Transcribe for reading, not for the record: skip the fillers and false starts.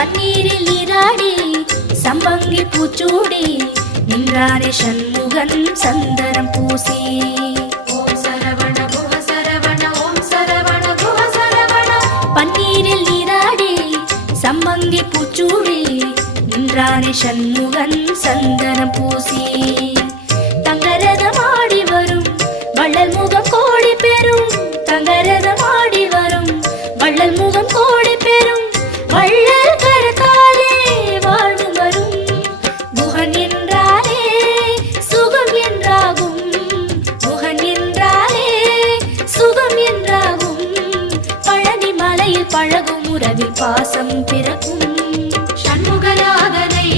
பன்னீரில் நீராடி சம்பங்கி பூச்சூடி நின்றானே சண்முகன் சந்தனம் பூசி. ஓம் சரவண குஹ சரவண ஓம் சரவண குஹ சரவண. பன்னீரில் நீராடி சம்பங்கி பூச்சூடி நின்றானே சண்முகன் சந்தனம் பூசி. தங்கரதமாடி வரும் வள்ளல் முகம் கோடி பெறும். தங்கரதமாடி வரும் வள்ளல் முகம் கோடி பெறும். வள்ளல் கரத்தாலே வாழ்வு வரும். குஹன் என்றாலே சுகம் என்றாகும். குஹன் என்றாலே சுகம் என்றாகும். பழனி மலையில் பழகும் உறவில் பாசம் பிறக்கும். சண்முகநாதனை